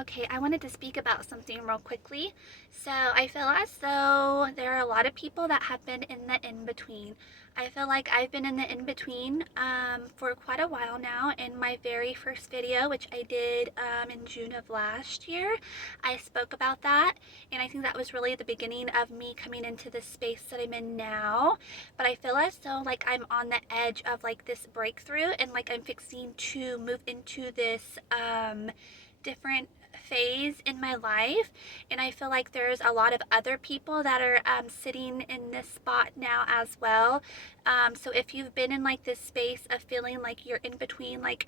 Okay, I wanted to speak about something real quickly. So, I feel as though there are a lot of people that have been in the in between. I feel like I've been in the in between for quite a while now. In my very first video, which I did in June of last year, I spoke about that, and I think that was really the beginning of me coming into the space that I'm in now. But I feel as though like I'm on the edge of like this breakthrough, and like I'm fixing to move into this different phase in my life, and I feel like there's a lot of other people that are sitting in this spot now as well. So if you've been in like this space of feeling like you're in between like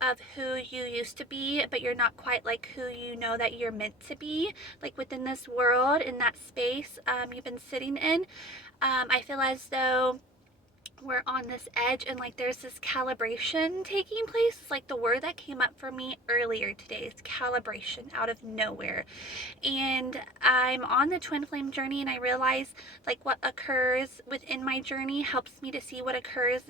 of who you used to be but you're not quite like who you know that you're meant to be, like within this world, in that space you've been sitting in, I feel as though we're on this edge, and like there's this calibration taking place. It's like the word that came up for me earlier today is calibration out of nowhere. And I'm on the twin flame journey, and I realize like what occurs within my journey helps me to see what occurs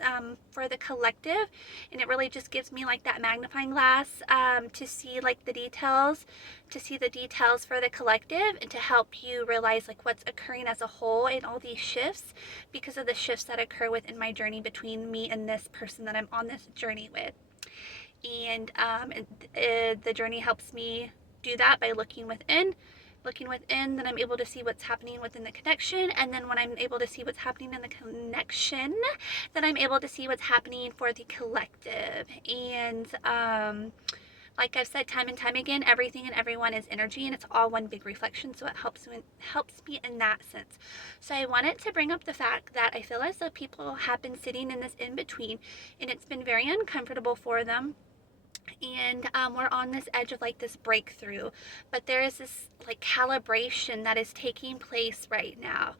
for the collective, and it really just gives me like that magnifying glass to see like the details, to see the details for the collective, and to help you realize like what's occurring as a whole in all these shifts because of the shifts that occur within my journey between me and this person that I'm on this journey with. And the journey helps me do that by looking within, then I'm able to see what's happening within the connection. And then when I'm able to see what's happening in the connection, then I'm able to see what's happening for the collective. And like I've said time and time again, everything and everyone is energy, and it's all one big reflection. So it helps me in that sense. So I wanted to bring up the fact that I feel as though people have been sitting in this in between, and it's been very uncomfortable for them, and we're on this edge of like this breakthrough, but there is this like calibration that is taking place right now,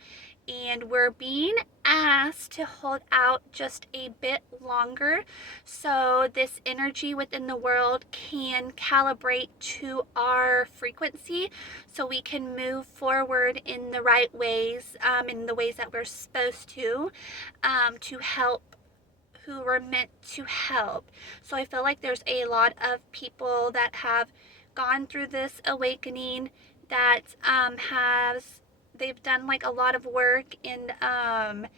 and we're being asked to hold out just a bit longer so this energy within the world can calibrate to our frequency, so we can move forward in the right ways, in the ways that we're supposed to help who were meant to help. So I feel like there's a lot of people that have gone through this awakening that has they've done like a lot of work, and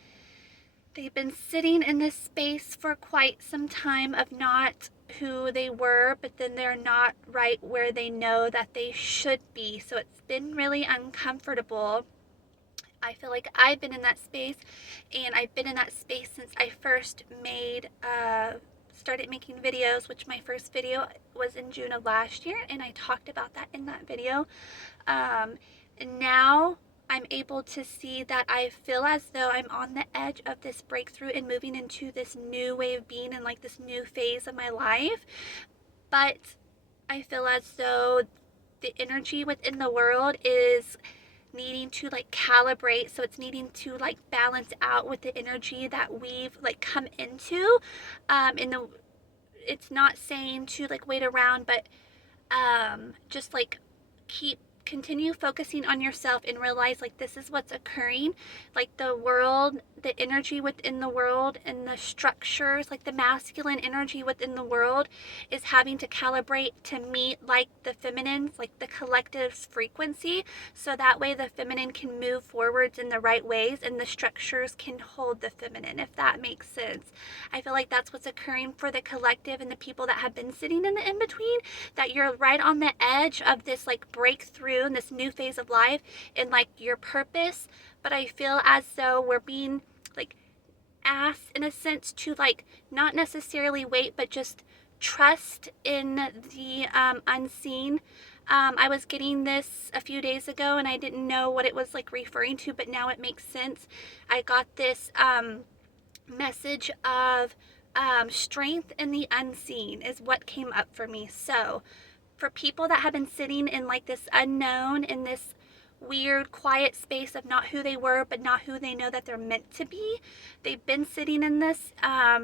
they've been sitting in this space for quite some time of not who they were, but then they're not right where they know that they should be. So it's been really uncomfortable. I feel like I've been in that space, and I've been in that space since I first started making videos, which my first video was in June of last year, and I talked about that in that video. And now I'm able to see that I feel as though I'm on the edge of this breakthrough and moving into this new way of being and like this new phase of my life. But I feel as though the energy within the world is needing to like calibrate, so it's needing to like balance out with the energy that we've like come into, in the it's not saying to like wait around, but just like keep continue focusing on yourself and realize like this is what's occurring, like the world, the energy within the world and the structures, like the masculine energy within the world is having to calibrate to meet like the feminine's, like the collective's frequency, so that way the feminine can move forwards in the right ways and the structures can hold the feminine, if that makes sense. I feel like that's what's occurring for the collective and the people that have been sitting in the in between, that you're right on the edge of this like breakthrough in this new phase of life and like your purpose. But I feel as though we're being like asked in a sense to like not necessarily wait, but just trust in the unseen. I was getting this a few days ago and I didn't know what it was like referring to, but now it makes sense. I got this message of strength in the unseen is what came up for me. So for people that have been sitting in like this unknown, in this weird quiet space of not who they were but not who they know that they're meant to be, they've been sitting in this,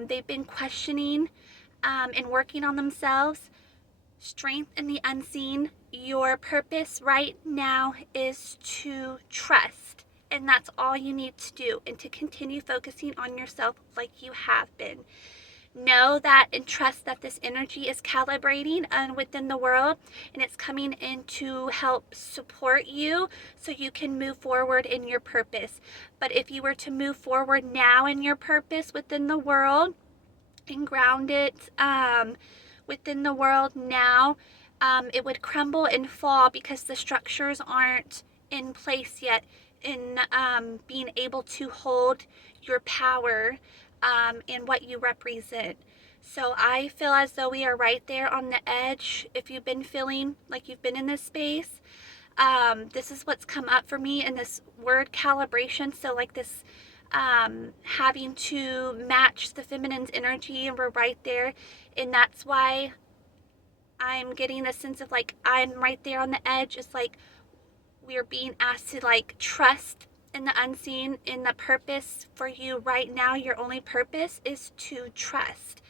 they've been questioning and working on themselves. Strength in the unseen, your purpose right now is to trust, and that's all you need to do, and to continue focusing on yourself like you have been. know that and trust that this energy is calibrating within the world, and it's coming in to help support you so you can move forward in your purpose. But if you were to move forward now in your purpose within the world and ground it within the world now, it would crumble and fall because the structures aren't in place yet in being able to hold your power and what you represent. So I feel as though we are right there on the edge. If you've been feeling like you've been in this space, this is what's come up for me in this word calibration. So like this having to match the feminine's energy, and we're right there. And that's why I'm getting a sense of like I'm right there on the edge. It's like we're being asked to like trust in the unseen, in the purpose for you right now. Your only purpose is to trust.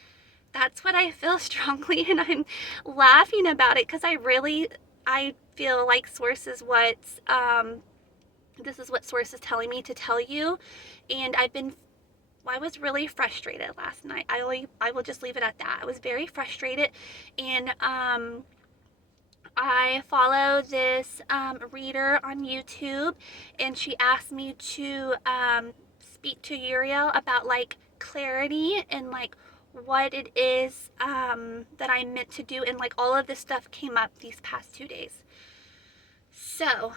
That's what I feel strongly, and I'm laughing about it because I feel like Source is what this is what Source is telling me to tell you. And I was really frustrated last night. I will just leave it at that. I was very frustrated, and I follow this reader on YouTube, and she asked me to speak to Uriel about like clarity and like what it is that I'm meant to do, and like all of this stuff came up these past 2 days. So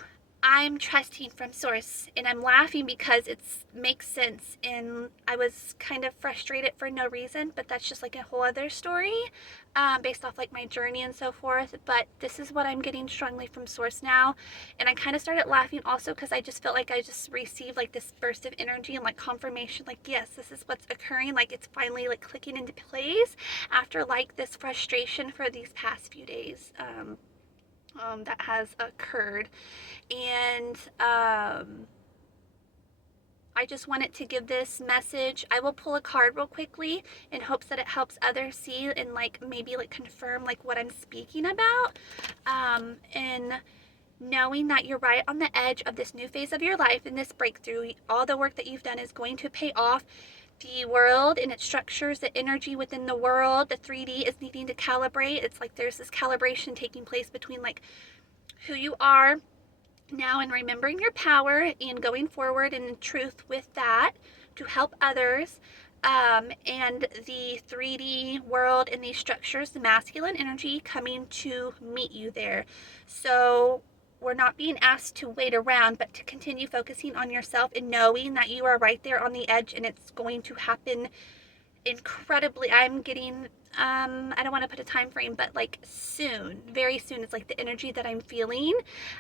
I'm trusting from Source, and I'm laughing because it makes sense, and I was kind of frustrated for no reason, but that's just like a whole other story based off like my journey and so forth. But this is what I'm getting strongly from Source now, and I kind of started laughing also because I just felt like I just received like this burst of energy and like confirmation, like yes, this is what's occurring, like it's finally like clicking into place after like this frustration for these past few days that has occurred. And I just wanted to give this message. I will pull a card real quickly in hopes that it helps others see and like maybe like confirm like what I'm speaking about. And knowing that you're right on the edge of this new phase of your life and this breakthrough, all the work that you've done is going to pay off. The world and its structures, the energy within the world, the 3D is needing to calibrate. It's like there's this calibration taking place between like who you are now and remembering your power and going forward in truth with that to help others, and the 3D world and these structures, the masculine energy coming to meet you there. So we're not being asked to wait around, but to continue focusing on yourself and knowing that you are right there on the edge, and it's going to happen incredibly. I'm getting I don't want to put a time frame, but like soon, very soon. It's like the energy that I'm feeling.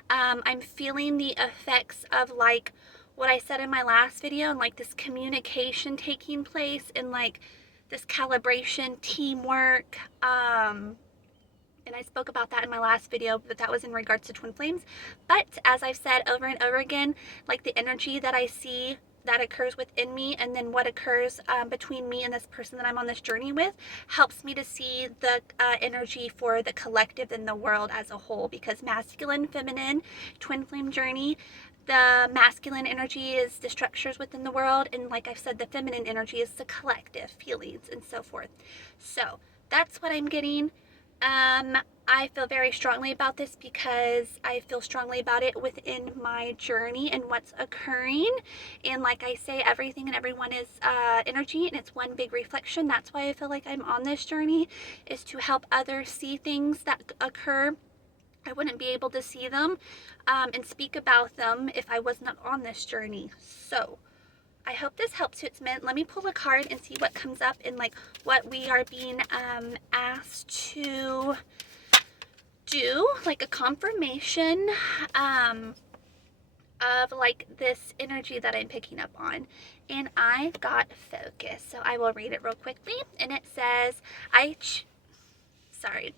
I'm feeling the effects of like what I said in my last video, and like this communication taking place, and like this calibration, teamwork. And I spoke about that in my last video, but that was in regards to twin flames. But as I've said over and over again, like the energy that I see that occurs within me, and then what occurs between me and this person that I'm on this journey with, helps me to see the energy for the collective in the world as a whole. Because masculine, feminine, twin flame journey, the masculine energy is the structures within the world, and like I've said, the feminine energy is the collective feelings and so forth. So that's what I'm getting. I feel very strongly about this because I feel strongly about it within my journey and what's occurring. And like I say, everything and everyone is energy, and it's one big reflection. That's why I feel like I'm on this journey, is to help others see things that occur. I wouldn't be able to see them and speak about them if I was not on this journey. So I hope this helps you. It's meant. Let me pull a card and see what comes up, and like what we are being asked to do, like a confirmation of like this energy that I'm picking up on. And I got focus, so I will read it real quickly. And it says, sorry,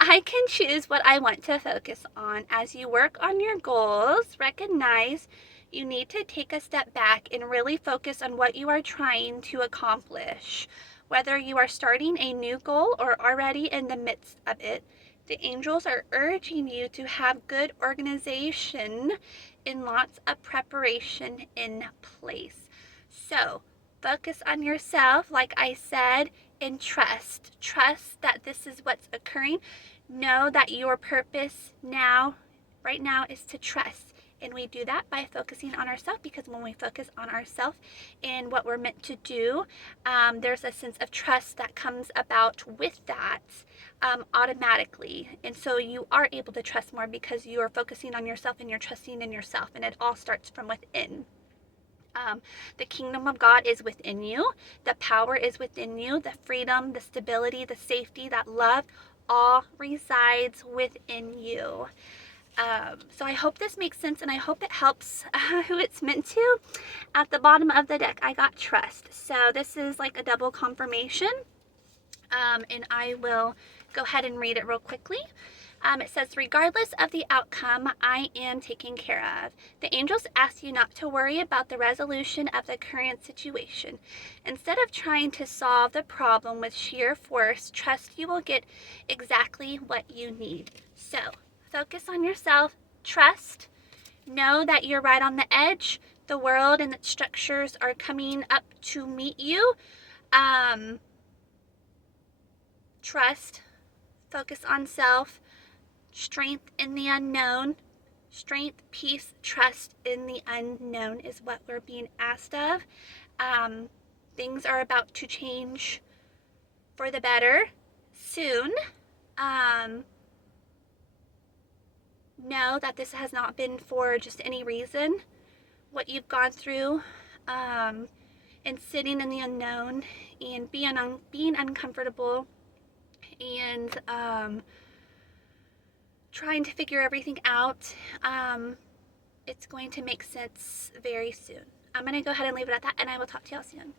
I can choose what I want to focus on. As you work on your goals, recognize you need to take a step back and really focus on what you are trying to accomplish. Whether you are starting a new goal or already in the midst of it, the angels are urging you to have good organization and lots of preparation in place. So Focus on yourself, like I said, and trust. Trust that this is what's occurring. Know that your purpose now, right now, is to trust. And we do that by focusing on ourselves, because when we focus on ourselves and what we're meant to do, there's a sense of trust that comes about with that automatically. And so you are able to trust more because you are focusing on yourself and you're trusting in yourself, and it all starts from within. The kingdom of God is within you. The power is within you. The freedom, the stability, the safety, that love all resides within you. So I hope this makes sense, and I hope it helps who it's meant to. At the bottom of the deck, I got trust. So this is like a double confirmation. And I will go ahead and read it real quickly. It says, regardless of the outcome, I am taken care of. The angels ask you not to worry about the resolution of the current situation. Instead of trying to solve the problem with sheer force, trust you will get exactly what you need. So, focus on yourself, trust, know that you're right on the edge. The world and its structures are coming up to meet you. Trust, focus on self, strength in the unknown. Strength, peace, trust in the unknown is what we're being asked of. Things are about to change for the better soon. Know that this has not been for just any reason. What you've gone through, and sitting in the unknown, and being uncomfortable, and trying to figure everything out, it's going to make sense very soon. I'm going to go ahead and leave it at that, and I will talk to y'all soon.